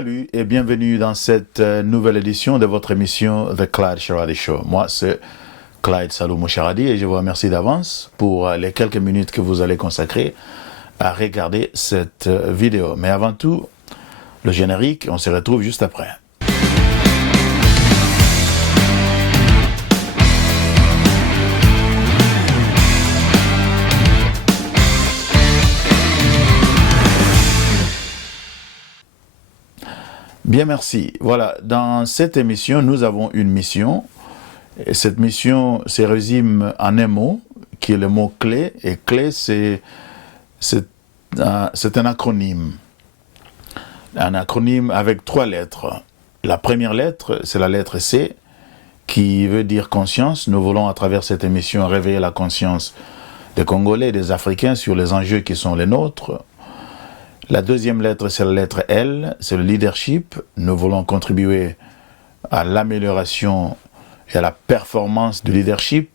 Salut et bienvenue dans cette nouvelle édition de votre émission The Clyde Sharadi Show. Moi, c'est Clyde Salomon Sharadi et je vous remercie d'avance pour les quelques minutes que vous allez consacrer à regarder cette vidéo. Mais avant tout, le générique, on se retrouve juste après. Bien, merci. Voilà, dans cette émission, nous avons une mission. Et cette mission se résume en un mot, qui est le mot clé. Et clé, c'est un acronyme. Un acronyme avec 3 lettres. La première lettre, c'est la lettre C, qui veut dire conscience. Nous voulons, à travers cette émission, réveiller la conscience des Congolais et des Africains sur les enjeux qui sont les nôtres. La deuxième lettre, c'est la lettre L, c'est le leadership. Nous voulons contribuer à l'amélioration et à la performance du leadership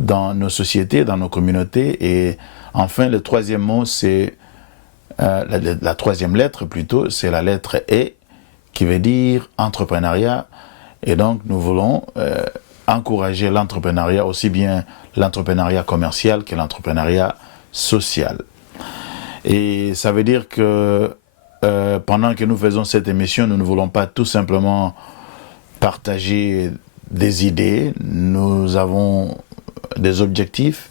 dans nos sociétés, dans nos communautés. Et enfin, le troisième mot, c'est la troisième lettre plutôt, c'est la lettre E, qui veut dire entrepreneuriat. Et donc, nous voulons encourager l'entrepreneuriat, aussi bien l'entrepreneuriat commercial que l'entrepreneuriat social. Et ça veut dire que pendant que nous faisons cette émission, nous ne voulons pas tout simplement partager des idées. Nous avons des objectifs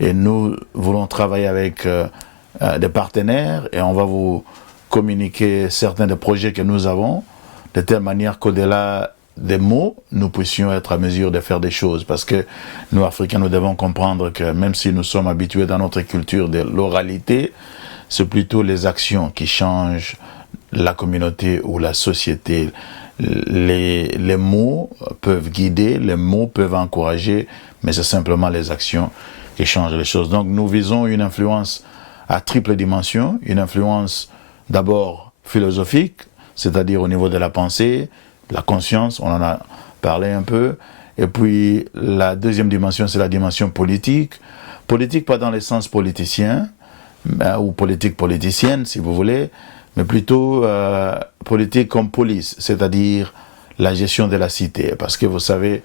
et nous voulons travailler avec des partenaires et on va vous communiquer certains des projets que nous avons de telle manière qu'au-delà des mots, nous puissions être à mesure de faire des choses. Parce que nous, Africains, nous devons comprendre que même si nous sommes habitués dans notre culture de l'oralité, c'est plutôt les actions qui changent la communauté ou la société. Les mots peuvent guider, les mots peuvent encourager, mais c'est simplement les actions qui changent les choses. Donc nous visons une influence à triple dimension, une influence d'abord philosophique, c'est-à-dire au niveau de la pensée, la conscience, on en a parlé un peu, et puis la deuxième dimension, c'est la dimension politique. Politique pas dans le sens politicien, ou politique politicienne, si vous voulez, mais plutôt politique comme police, c'est-à-dire la gestion de la cité. Parce que vous savez,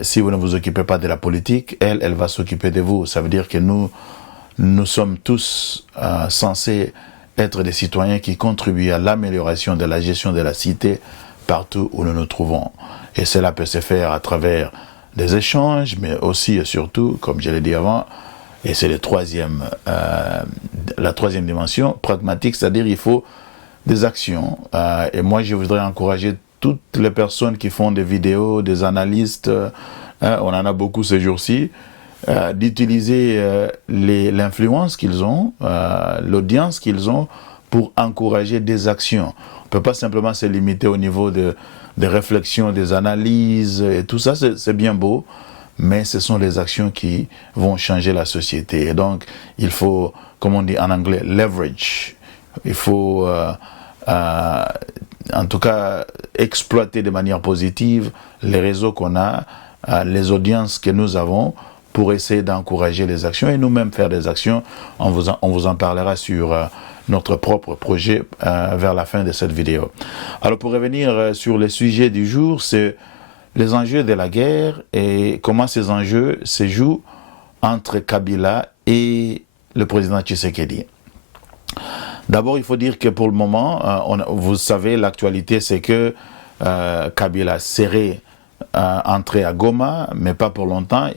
si vous ne vous occupez pas de la politique, elle va s'occuper de vous. Ça veut dire que nous sommes tous censés être des citoyens qui contribuent à l'amélioration de la gestion de la cité partout où nous nous trouvons. Et cela peut se faire à travers des échanges, mais aussi et surtout, comme je l'ai dit avant, et c'est la troisième dimension, pragmatique, c'est-à-dire il faut des actions. Et moi, je voudrais encourager toutes les personnes qui font des vidéos, des analystes, on en a beaucoup ces jours-ci, d'utiliser l'influence qu'ils ont, l'audience qu'ils ont, pour encourager des actions. On ne peut pas simplement se limiter au niveau des réflexions, des analyses, et tout ça, c'est bien beau, mais ce sont les actions qui vont changer la société. Et donc, il faut, comme on dit en anglais, leverage. Il faut, en tout cas, exploiter de manière positive les réseaux qu'on a, les audiences que nous avons, pour essayer d'encourager les actions et nous-mêmes faire des actions. On vous en parlera sur notre propre projet vers la fin de cette vidéo. Alors, pour revenir sur le sujet du jour, c'est les enjeux de la guerre et comment ces enjeux se jouent entre Kabila et le président Tshisekedi. D'abord, il faut dire que pour le moment, vous savez, l'actualité, c'est que Kabila serait entré à Goma, mais pas pour longtemps.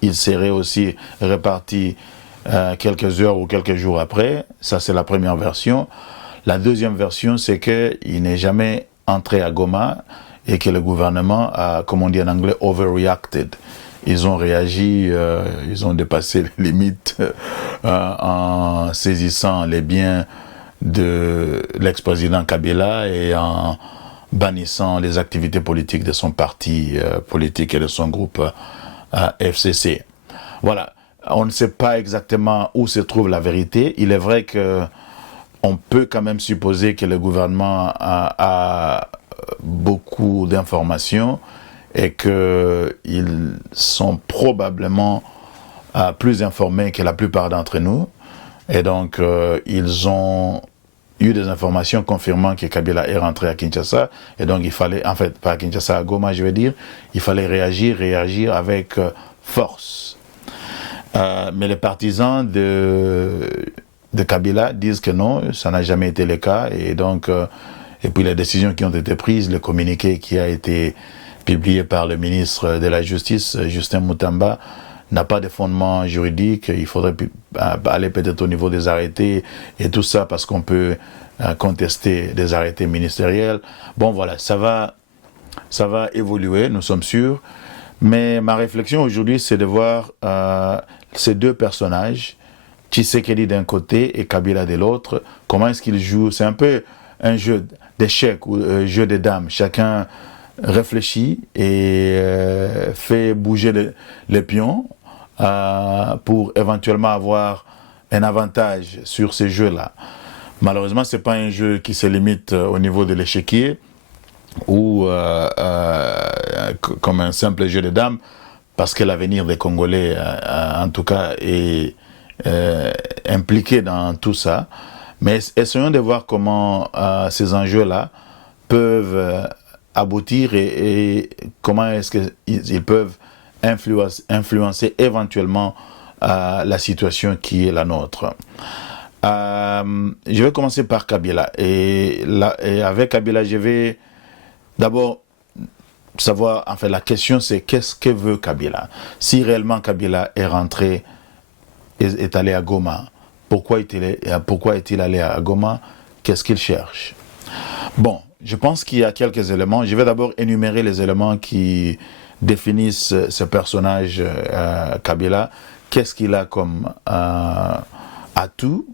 Il serait aussi reparti quelques heures ou quelques jours après. Ça, c'est la première version. La deuxième version, c'est qu'il n'est jamais entré à Goma et que le gouvernement a, comme on dit en anglais, overreacted. Ils ont réagi, ils ont dépassé les limites en saisissant les biens de l'ex-président Kabila et en bannissant les activités politiques de son parti politique et de son groupe FCC. Voilà, on ne sait pas exactement où se trouve la vérité. Il est vrai que on peut quand même supposer que le gouvernement a beaucoup d'informations et qu'ils sont probablement plus informés que la plupart d'entre nous. Et donc, ils ont eu des informations confirmant que Kabila est rentré à Kinshasa, et donc il fallait, en fait, pas à Kinshasa, à Goma, je veux dire, il fallait réagir avec force. Mais les partisans de Kabila disent que non, ça n'a jamais été le cas, et donc, et puis les décisions qui ont été prises, le communiqué qui a été publié par le ministre de la Justice, Justin Mutamba, n'a pas de fondement juridique. Il faudrait aller peut-être au niveau des arrêtés et tout ça, parce qu'on peut contester des arrêtés ministériels. Bon, voilà, ça va évoluer, nous sommes sûrs. Mais ma réflexion aujourd'hui, c'est de voir ces deux personnages, Tshisekedi d'un côté et Kabila de l'autre, comment est-ce qu'ils jouent. C'est un peu un jeu d'échecs ou un jeu de dames. Chacun réfléchit et fait bouger les pions pour éventuellement avoir un avantage sur ces jeux-là. Malheureusement, ce n'est pas un jeu qui se limite au niveau de l'échiquier ou comme un simple jeu de dames, parce que l'avenir des Congolais, en tout cas, est impliqué dans tout ça. Mais essayons de voir comment ces enjeux-là peuvent aboutir et comment est-ce qu'ils peuvent influencer éventuellement la situation qui est la nôtre. Je vais commencer par Kabila. Et avec Kabila, je vais d'abord savoir, en fait, la question c'est qu'est-ce que veut Kabila? Si réellement Kabila est rentré, est allé à Goma, pourquoi est-il allé à Goma? Qu'est-ce qu'il cherche? Bon, je pense qu'il y a quelques éléments. Je vais d'abord énumérer les éléments qui définissent ce personnage Kabila. Qu'est-ce qu'il a comme atout?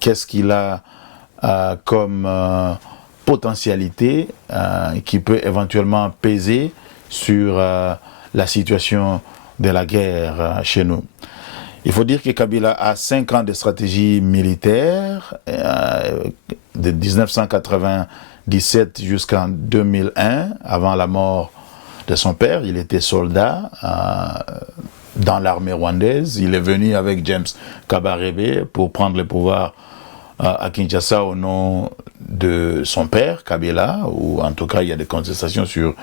Qu'est-ce qu'il a comme potentialité qui peut éventuellement peser sur la situation de la guerre chez nous? Il faut dire que Kabila a 5 ans de stratégie militaire, de 1997 jusqu'en 2001, avant la mort de son père. Il était soldat dans l'armée rwandaise. Il est venu avec James Kabarebe pour prendre le pouvoir à Kinshasa au nom de son père, Kabila, ou en tout cas il y a des contestations sur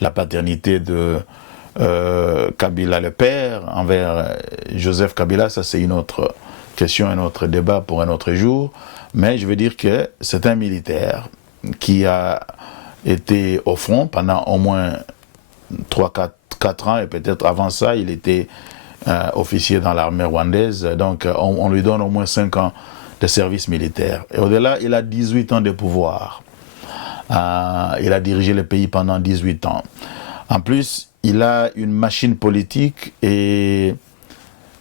la paternité de Kabila le père envers Joseph Kabila. Ça c'est une autre question, un autre débat pour un autre jour, mais je veux dire que c'est un militaire qui a été au front pendant au moins 3-4 ans, et peut-être avant ça il était officier dans l'armée rwandaise, donc on lui donne au moins 5 ans de service militaire. Et au-delà, il a 18 ans de pouvoir. Il a dirigé le pays pendant 18 ans. En plus, il a une machine politique et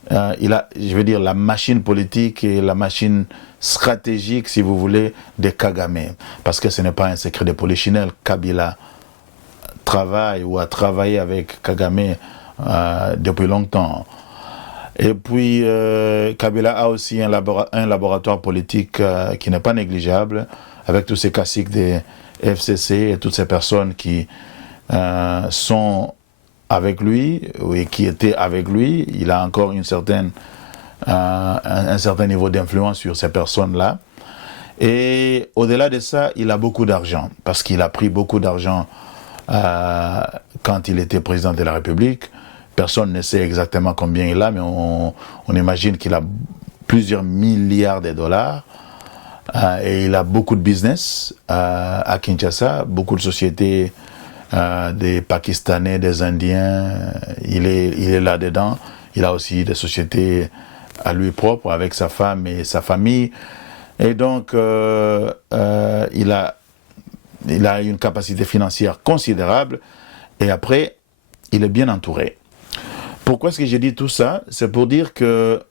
je veux dire, la machine politique et la machine stratégique, si vous voulez, de Kagame. Parce que ce n'est pas un secret de polichinelle. Kabila travaille ou a travaillé avec Kagame depuis longtemps. Et puis, Kabila a aussi un laboratoire politique qui n'est pas négligeable, avec tous ces caciques des FCC et toutes ces personnes qui sont avec lui, et qui étaient avec lui. Il a encore un certain niveau d'influence sur ces personnes-là. Et au-delà de ça, il a beaucoup d'argent, parce qu'il a pris beaucoup d'argent quand il était président de la République. Personne ne sait exactement combien il a, mais on imagine qu'il a plusieurs milliards de dollars. Et il a beaucoup de business à Kinshasa, beaucoup de sociétés des Pakistanais, des Indiens. Il est là-dedans. Il a aussi des sociétés à lui propre avec sa femme et sa famille. Et donc, il a une capacité financière considérable. Et après, il est bien entouré. Pourquoi est-ce que j'ai dit tout ça? C'est pour dire que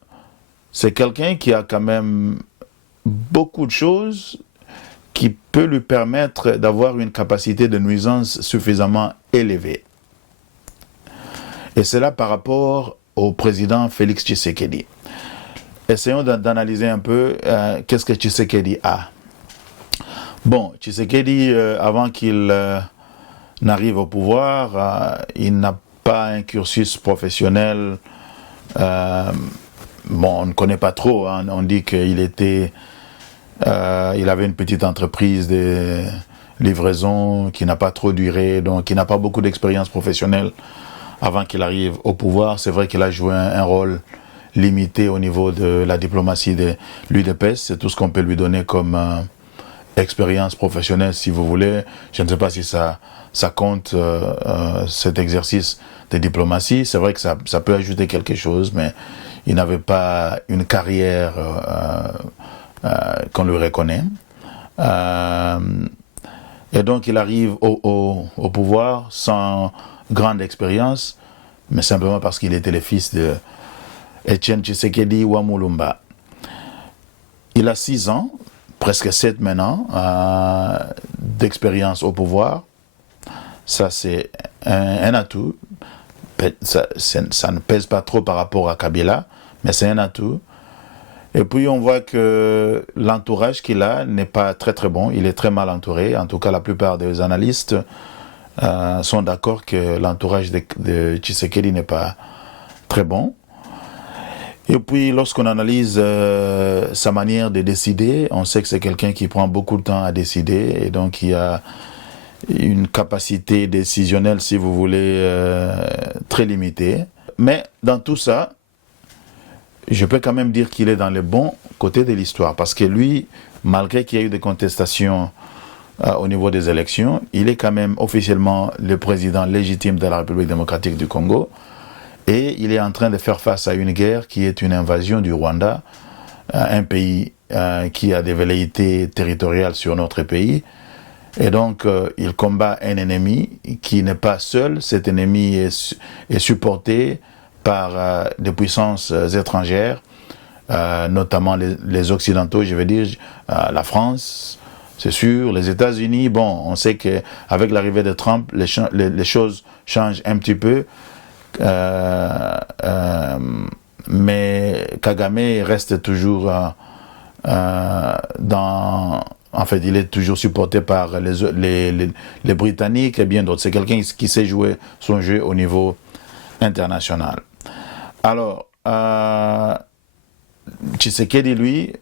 c'est quelqu'un qui a quand même beaucoup de choses qui peut lui permettre d'avoir une capacité de nuisance suffisamment élevée. Et c'est là par rapport au président Félix Tshisekedi. Essayons d'analyser un peu qu'est-ce que Tshisekedi a. Bon, Tshisekedi, avant qu'il n'arrive au pouvoir, il n'a pas un cursus professionnel. Bon, on ne connaît pas trop. Hein. On dit qu'il était Il avait une petite entreprise de livraison qui n'a pas trop duré, donc il n'a pas beaucoup d'expérience professionnelle avant qu'il arrive au pouvoir. C'est vrai qu'il a joué un rôle limité au niveau de la diplomatie de l'UDPS. C'est tout ce qu'on peut lui donner comme expérience professionnelle, si vous voulez. Je ne sais pas si ça compte, cet exercice de diplomatie. C'est vrai que ça peut ajouter quelque chose, mais il n'avait pas une carrière qu'on lui reconnaît. Et donc il arrive au pouvoir sans grande expérience, mais simplement parce qu'il était le fils de Etienne Tshisekedi Wamulumba. Il a 6 ans, presque 7 maintenant, d'expérience au pouvoir. Ça, c'est un atout. Ça ne pèse pas trop par rapport à Kabila, mais c'est un atout. Et puis on voit que l'entourage qu'il a n'est pas très très bon. Il est très mal entouré. En tout cas, la plupart des analystes sont d'accord que l'entourage de Tshisekedi n'est pas très bon. Et puis lorsqu'on analyse sa manière de décider, on sait que c'est quelqu'un qui prend beaucoup de temps à décider et donc il a une capacité décisionnelle, si vous voulez, très limitée. Mais dans tout ça, je peux quand même dire qu'il est dans le bon côté de l'histoire, parce que lui, malgré qu'il y ait eu des contestations au niveau des élections, il est quand même officiellement le président légitime de la République démocratique du Congo, et il est en train de faire face à une guerre qui est une invasion du Rwanda, un pays qui a des velléités territoriales sur notre pays. Et donc, il combat un ennemi qui n'est pas seul. Cet ennemi est supporté par des puissances étrangères, notamment les Occidentaux, je veux dire, la France, c'est sûr, les États-Unis. Bon, on sait qu'avec l'arrivée de Trump, les choses changent un petit peu, mais Kagame reste toujours en fait, il est toujours supporté par les Britanniques et bien d'autres. C'est quelqu'un qui sait jouer son jeu au niveau international. Alors, Tshisekedi, lui,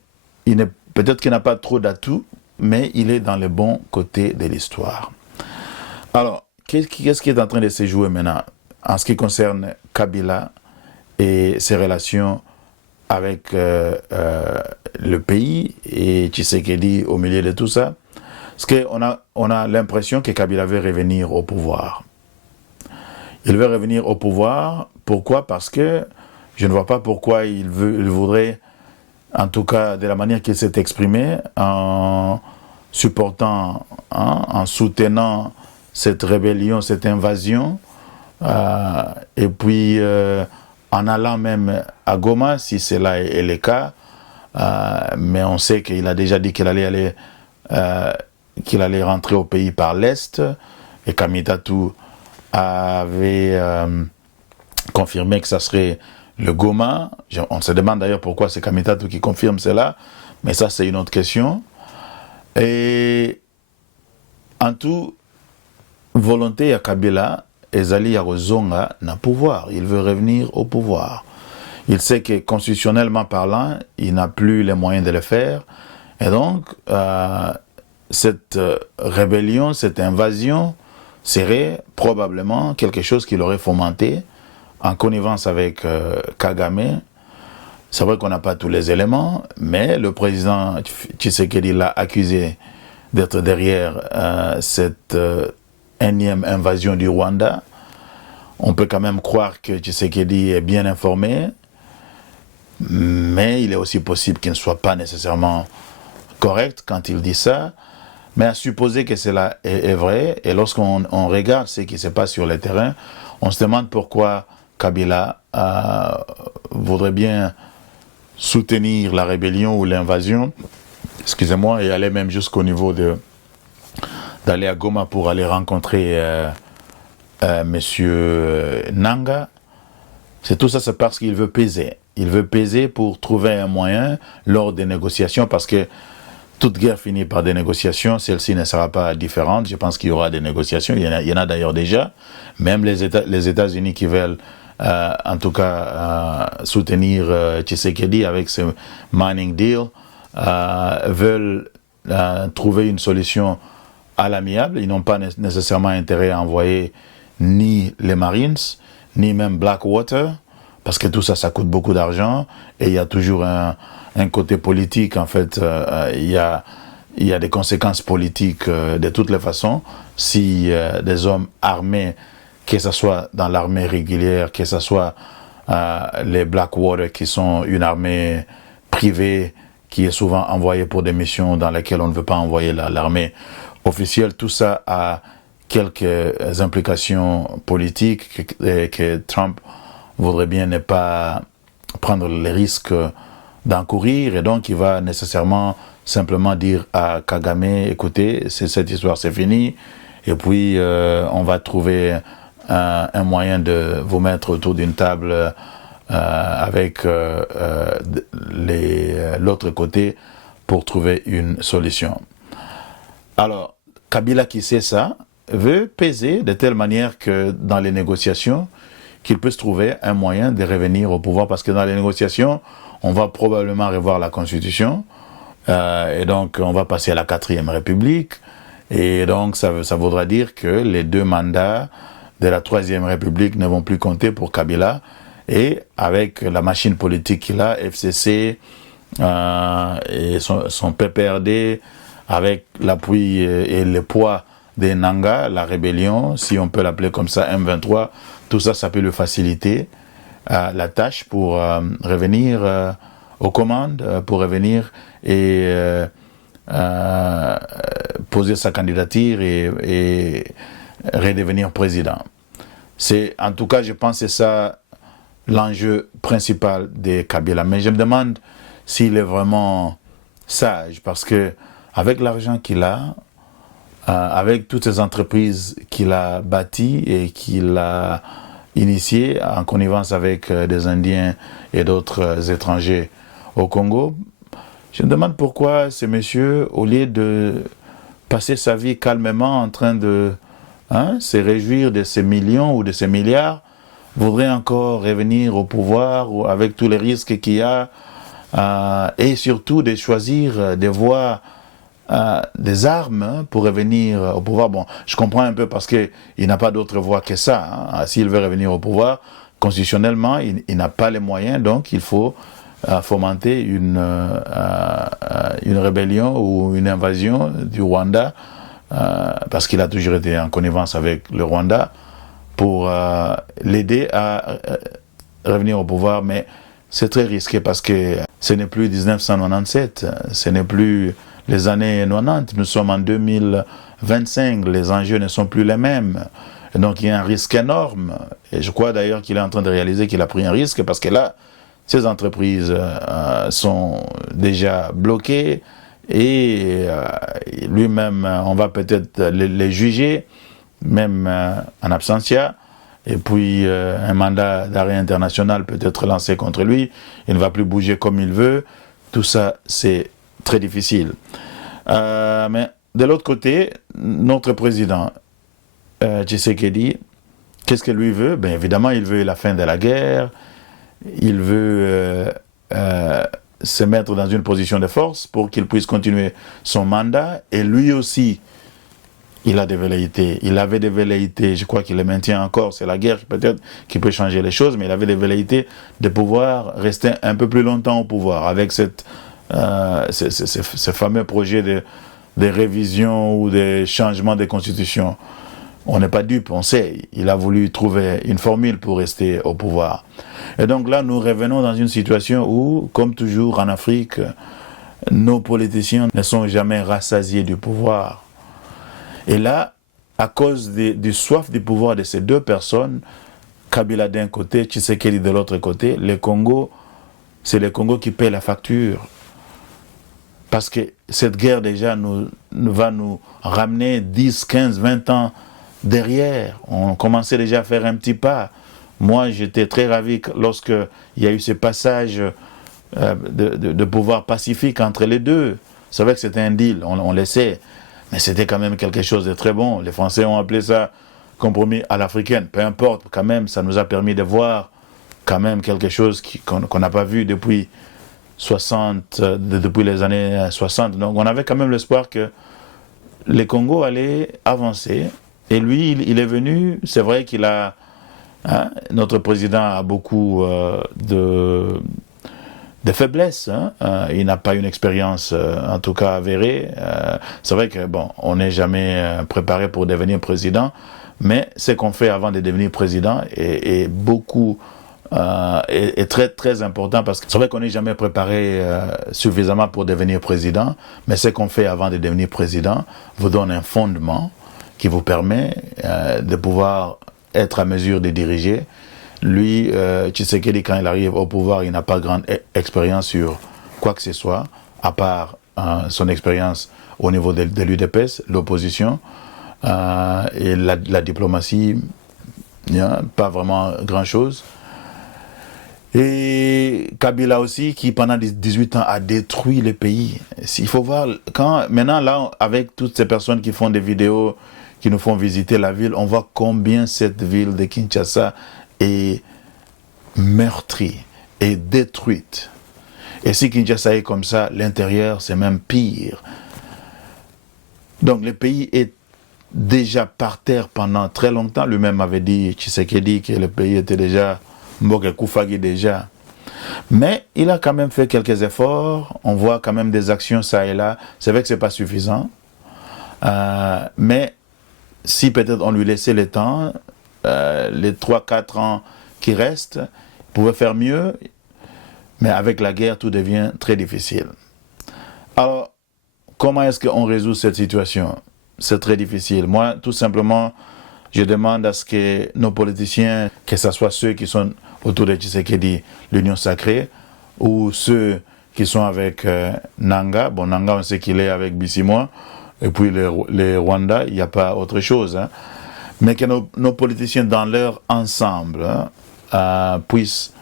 peut-être qu'il n'a pas trop d'atouts, mais il est dans le bon côté de l'histoire. Alors, qu'est-ce qui est en train de se jouer maintenant en ce qui concerne Kabila et ses relations avec le pays et Tshisekedi au milieu de tout ça? Parce qu'on a l'impression que Kabila veut revenir au pouvoir. Il veut revenir au pouvoir. Pourquoi? Parce que je ne vois pas pourquoi il voudrait, en tout cas de la manière qu'il s'est exprimé, en supportant, en soutenant cette rébellion, cette invasion, et puis en allant même à Goma, si cela est le cas, mais on sait qu'il a déjà dit qu'il allait rentrer au pays par l'Est, et Kamitatu avait confirmé que ça serait le Goma. On se demande d'ailleurs pourquoi c'est Kamitatu qui confirme cela, mais ça c'est une autre question. Et en tout, volonté à Kabila, ezali ya kozonga na pouvoir. Il veut revenir au pouvoir. Il sait que constitutionnellement parlant, il n'a plus les moyens de le faire. Et donc, cette rébellion, cette invasion serait probablement quelque chose qu'il aurait fomenté en connivence avec Kagame. C'est vrai qu'on n'a pas tous les éléments, mais le président Tshisekedi l'a accusé d'être derrière cette énième invasion du Rwanda. On peut quand même croire que Tshisekedi est bien informé, mais il est aussi possible qu'il ne soit pas nécessairement correct quand il dit ça. Mais à supposer que cela est vrai, et lorsqu'on regarde ce qui se passe sur le terrain, on se demande pourquoi Kabila voudrait bien soutenir la rébellion ou l'invasion, excusez-moi, et aller même jusqu'au niveau d'aller à Goma pour aller rencontrer Monsieur Nanga. C'est tout ça, c'est parce qu'il veut peser. Il veut peser pour trouver un moyen lors des négociations, parce que toute guerre finit par des négociations. Celle-ci ne sera pas différente. Je pense qu'il y aura des négociations. Il y en a d'ailleurs déjà. Même les États-Unis qui veulent, en tout cas, soutenir Tshisekedi avec ce mining deal, veulent trouver une solution à l'amiable. Ils n'ont pas nécessairement intérêt à envoyer ni les Marines, ni même Blackwater, parce que tout ça, ça coûte beaucoup d'argent, et il y a toujours un côté politique, en fait, il y a des conséquences politiques de toutes les façons, si des hommes armés, que ce soit dans l'armée régulière, que ce soit les Blackwater, qui sont une armée privée, qui est souvent envoyée pour des missions dans lesquelles on ne veut pas envoyer l'armée officielle, tout ça a quelques implications politiques que Trump voudrait bien ne pas prendre les risques d'encourir, et donc il va nécessairement simplement dire à Kagame, écoutez, cette histoire c'est fini, et puis on va trouver un moyen de vous mettre autour d'une table avec l'autre côté pour trouver une solution. Alors, Kabila qui sait ça, veut peser de telle manière que dans les négociations, qu'il puisse trouver un moyen de revenir au pouvoir, parce que dans les négociations, on va probablement revoir la Constitution, et donc on va passer à la 4e République, et donc ça voudra dire que les 2 mandats de la 3e République ne vont plus compter pour Kabila, et avec la machine politique qu'il a, FCC et son PPRD, avec l'appui et le poids des Nanga, la rébellion, si on peut l'appeler comme ça, M23, tout ça, ça peut lui faciliter la tâche pour revenir aux commandes, pour revenir et poser sa candidature et redevenir président. En tout cas, je pense que c'est ça l'enjeu principal de Kabila. Mais je me demande s'il est vraiment sage, parce que avec l'argent qu'il a, avec toutes ces entreprises qu'il a bâties et qu'il a initiées en connivence avec des Indiens et d'autres étrangers au Congo, je me demande pourquoi ces messieurs, au lieu de passer sa vie calmement en train de se réjouir de ces millions ou de ces milliards, voudraient encore revenir au pouvoir avec tous les risques qu'il y a, et surtout de choisir des voies, des armes pour revenir au pouvoir. Bon, je comprends un peu parce qu'il n'a pas d'autre voie que ça. S'il veut revenir au pouvoir, constitutionnellement, il n'a pas les moyens, donc il faut fomenter une rébellion ou une invasion du Rwanda, parce qu'il a toujours été en connivence avec le Rwanda, pour l'aider à revenir au pouvoir. Mais c'est très risqué parce que ce n'est plus 1997, ce n'est plus les années 90, nous sommes en 2025, les enjeux ne sont plus les mêmes. Et donc il y a un risque énorme. Et je crois d'ailleurs qu'il est en train de réaliser qu'il a pris un risque, parce que là, ces entreprises sont déjà bloquées, et lui-même, on va peut-être les juger, même en absentia, et puis un mandat d'arrêt international peut être lancé contre lui, il ne va plus bouger comme il veut, tout ça c'est très difficile. Mais de l'autre côté, notre président, Tshisekedi, qu'est-ce que lui veut? Bien évidemment, il veut la fin de la guerre, il veut se mettre dans une position de force pour qu'il puisse continuer son mandat, et lui aussi, il a des velléités. Il avait des velléités, je crois qu'il les maintient encore. C'est la guerre peut-être qui peut changer les choses, mais il avait des velléités de pouvoir rester un peu plus longtemps au pouvoir avec ce fameux projet de révision ou de changement des constitutions. On n'est pas dupe, on sait. Il a voulu trouver une formule pour rester au pouvoir. Et donc là, nous revenons dans une situation où, comme toujours en Afrique, nos politiciens ne sont jamais rassasiés du pouvoir. Et là, à cause du soif du pouvoir de ces 2 personnes, Kabila d'un côté, Tshisekedi de l'autre côté, le Congo, c'est le Congo qui paie la facture. Parce que cette guerre déjà va nous ramener 10, 15, 20 ans derrière. On commençait déjà à faire un petit pas. Moi, j'étais très ravi lorsqu'il y a eu ce passage de pouvoir pacifique entre les deux. C'est vrai que c'était un deal, on le sait. Mais c'était quand même quelque chose de très bon. Les Français ont appelé ça compromis à l'africaine. Peu importe, quand même, ça nous a permis de voir quand même quelque chose qu'on n'a pas vu depuis 60, depuis les années 60. Donc on avait quand même l'espoir que les Congo allaient avancer. Et lui, il est venu, c'est vrai qu'il a... Hein, notre président a beaucoup de faiblesses. Hein. Il n'a pas une expérience, en tout cas avérée. C'est vrai que bon, on n'est jamais préparé pour devenir président, mais ce qu'on fait avant de devenir président est beaucoup est très très important, parce que c'est vrai qu'on n'est jamais préparé suffisamment pour devenir président, mais ce qu'on fait avant de devenir président vous donne un fondement qui vous permet de pouvoir être à mesure de diriger. Lui, Tshisekedi, quand il arrive au pouvoir, il n'a pas grande expérience sur quoi que ce soit, à part son expérience au niveau de l'UDPS, l'opposition, et la diplomatie, pas vraiment grand-chose. Et Kabila aussi, qui pendant 18 ans a détruit le pays. Il faut voir, maintenant là, avec toutes ces personnes qui font des vidéos, qui nous font visiter la ville, on voit combien cette ville de Kinshasa est meurtrie et détruite. Et si Kinshasa est comme ça, l'intérieur c'est même pire. Donc le pays est déjà par terre pendant très longtemps. Lui-même avait dit, Tshisekedi, que le pays était déjà Mboke Koufagi déjà. Mais il a quand même fait quelques efforts. On voit quand même des actions ça et là. C'est vrai que ce n'est pas suffisant. Mais si peut-être on lui laissait le temps, les 3-4 ans qui restent, il pouvait faire mieux. Mais avec la guerre, tout devient très difficile. Alors, comment est-ce qu'on résout cette situation? C'est très difficile. Moi, tout simplement, je demande à ce que nos politiciens, que ce soit ceux qui sont autour de Tshisekedi, l'Union sacrée, ou ceux qui sont avec Nanga. Bon, Nanga, on sait qu'il est avec Bissimois. Et puis les Rwandais, il n'y a pas autre chose. Hein. Mais que nos politiciens, dans leur ensemble, puissent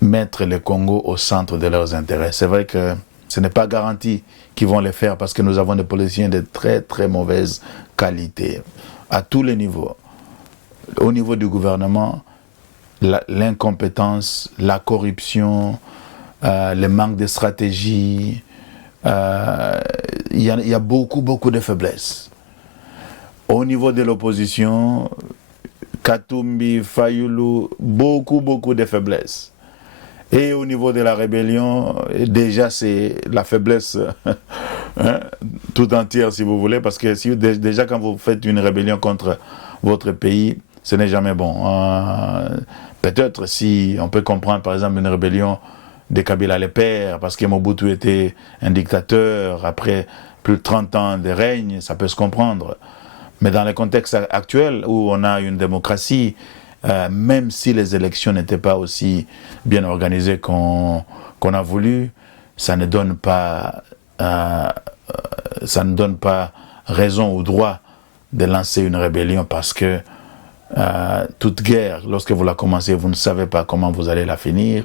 mettre le Congo au centre de leurs intérêts. C'est vrai que ce n'est pas garanti qu'ils vont le faire, parce que nous avons des politiciens de très très mauvaise qualité, à tous les niveaux. Au niveau du gouvernement, l'incompétence, la corruption, le manque de stratégie, il y a beaucoup de faiblesses. Au niveau de l'opposition, Katumbi, Fayulu, beaucoup de faiblesses. Et au niveau de la rébellion, déjà c'est la faiblesse hein, tout entière, si vous voulez, parce que déjà quand vous faites une rébellion contre votre pays, ce n'est jamais bon. Peut-être si on peut comprendre par exemple une rébellion de Kabila le père, parce que Mobutu était un dictateur, après plus de 30 ans de règne, ça peut se comprendre. Mais dans le contexte actuel où on a une démocratie, même si les élections n'étaient pas aussi bien organisées qu'on a voulu, ça ne donne pas raison ou droit de lancer une rébellion, parce que toute guerre, lorsque vous la commencez, vous ne savez pas comment vous allez la finir,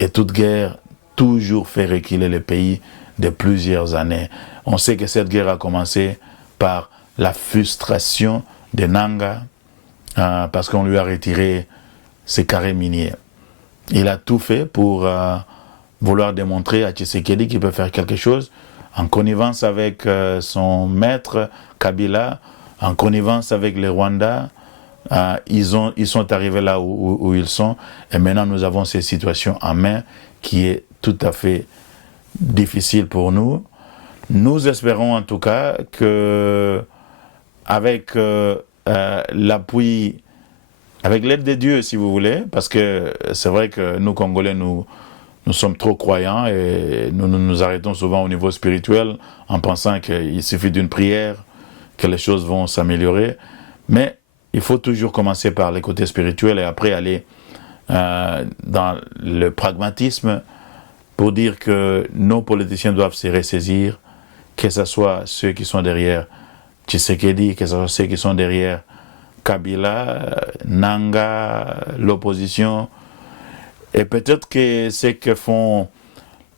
et toute guerre toujours fait reculer le pays de plusieurs années. On sait que cette guerre a commencé par la frustration de Nanga, parce qu'on lui a retiré ses carrés miniers. Il a tout fait pour vouloir démontrer à Tshisekedi qu'il peut faire quelque chose, en connivence avec son maître Kabila, en connivence avec les Rwandais. Ils sont arrivés là où ils sont, et maintenant nous avons cette situation en main qui est tout à fait difficile pour nous. Nous espérons en tout cas que avec l'appui, avec l'aide de Dieu si vous voulez, parce que c'est vrai que nous Congolais, nous sommes trop croyants, et nous arrêtons souvent au niveau spirituel en pensant qu'il suffit d'une prière que les choses vont s'améliorer. Mais il faut toujours commencer par les côtés spirituels et après aller dans le pragmatisme pour dire que nos politiciens doivent se ressaisir, que ce soit ceux qui sont derrière Tshisekedi, que ce soit ceux qui sont derrière Kabila, Nanga, l'opposition. Et peut-être que ce que font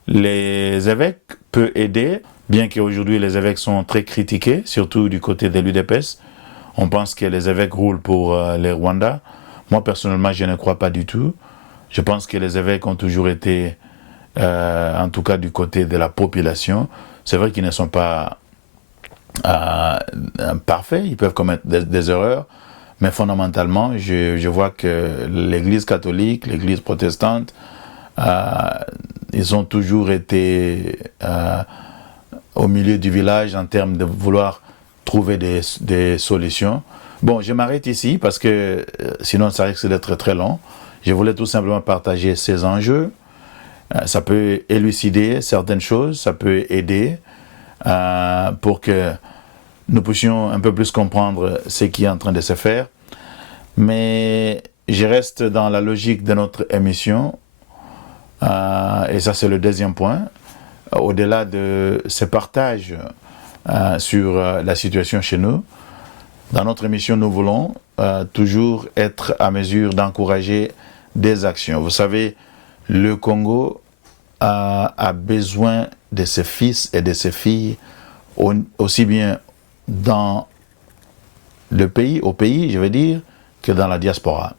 les évêques peut aider, bien qu'aujourd'hui les évêques sont très critiqués, surtout du côté de l'UDPS. On pense que les évêques roulent pour les Rwandais. Moi, personnellement, je ne crois pas du tout. Je pense que les évêques ont toujours été en tout cas du côté de la population. C'est vrai qu'ils ne sont pas parfaits, ils peuvent commettre des erreurs, mais fondamentalement, je vois que l'Église catholique, l'Église protestante, ils ont toujours été au milieu du village en termes de vouloir trouver des solutions. Bon, je m'arrête ici parce que sinon ça risque d'être très long. Je voulais tout simplement partager ces enjeux. Ça peut élucider certaines choses, ça peut aider pour que nous puissions un peu plus comprendre ce qui est en train de se faire. Mais je reste dans la logique de notre émission. Et ça, c'est le deuxième point. Au-delà de ce partage sur la situation chez nous, dans notre émission, nous voulons toujours être à mesure d'encourager des actions. Vous savez, le Congo a besoin de ses fils et de ses filles, aussi bien dans le pays, au pays, je veux dire, que dans la diaspora.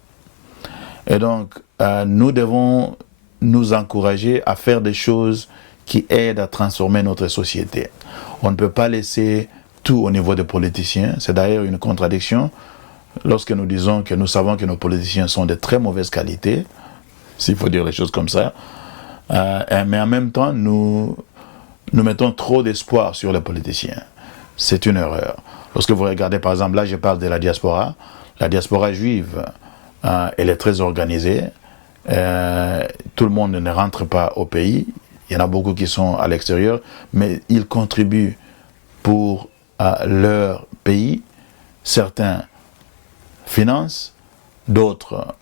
Et donc, nous devons nous encourager à faire des choses qui aident à transformer notre société. On ne peut pas laisser tout au niveau des politiciens. C'est d'ailleurs une contradiction lorsque nous disons que nous savons que nos politiciens sont de très mauvaise qualité, s'il faut dire les choses comme ça. Mais en même temps, nous mettons trop d'espoir sur les politiciens. C'est une erreur. Lorsque vous regardez, par exemple, là je parle de la diaspora juive, elle est très organisée. Tout le monde ne rentre pas au pays. Il y en a beaucoup qui sont à l'extérieur, mais ils contribuent pour leur pays. Certains financent, d'autres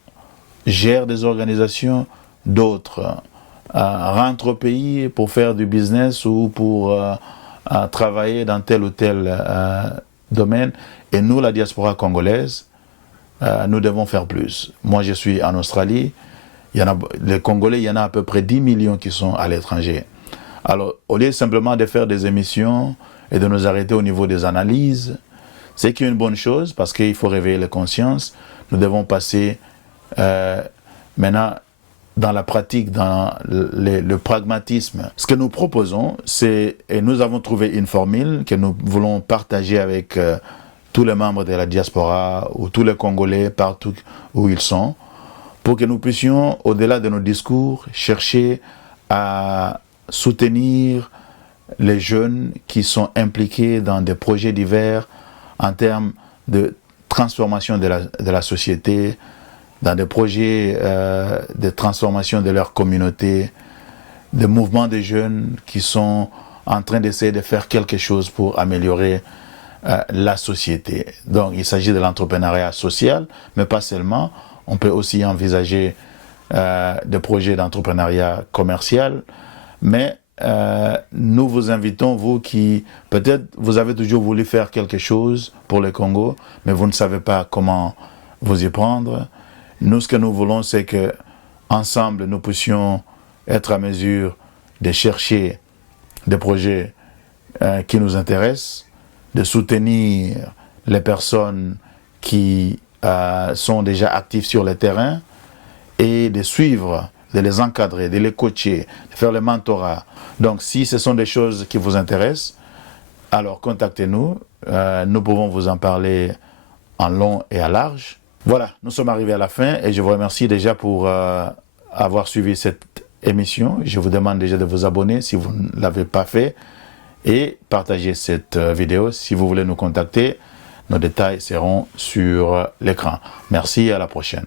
gèrent des organisations, d'autres rentrent au pays pour faire du business ou pour travailler dans tel ou tel domaine. Et nous, la diaspora congolaise, nous devons faire plus. Moi, je suis en Australie. Les Congolais, il y en a à peu près 10 millions qui sont à l'étranger. Alors, au lieu simplement de faire des émissions et de nous arrêter au niveau des analyses, c'est une bonne chose parce qu'il faut réveiller les consciences. Nous devons passer maintenant dans la pratique, dans le pragmatisme. Ce que nous proposons, et nous avons trouvé une formule que nous voulons partager avec tous les membres de la diaspora ou tous les Congolais partout où ils sont, pour que nous puissions, au-delà de nos discours, chercher à soutenir les jeunes qui sont impliqués dans des projets divers en termes de transformation de la société, dans des projets de transformation de leur communauté, des mouvements de jeunes qui sont en train d'essayer de faire quelque chose pour améliorer la société. Donc il s'agit de l'entrepreneuriat social, mais pas seulement. On peut aussi envisager des projets d'entrepreneuriat commercial, mais nous vous invitons, vous qui, peut-être, vous avez toujours voulu faire quelque chose pour le Congo, mais vous ne savez pas comment vous y prendre. Nous, ce que nous voulons, c'est que ensemble, nous puissions être à mesure de chercher des projets qui nous intéressent, de soutenir les personnes qui sont déjà actifs sur le terrain et de suivre, de les encadrer, de les coacher, de faire le mentorat. Donc, si ce sont des choses qui vous intéressent, alors contactez-nous. Nous pouvons vous en parler en long et à large. Voilà, nous sommes arrivés à la fin et je vous remercie déjà pour avoir suivi cette émission. Je vous demande déjà de vous abonner si vous ne l'avez pas fait et partager cette vidéo. Si vous voulez nous contacter, nos détails seront sur l'écran. Merci et à la prochaine.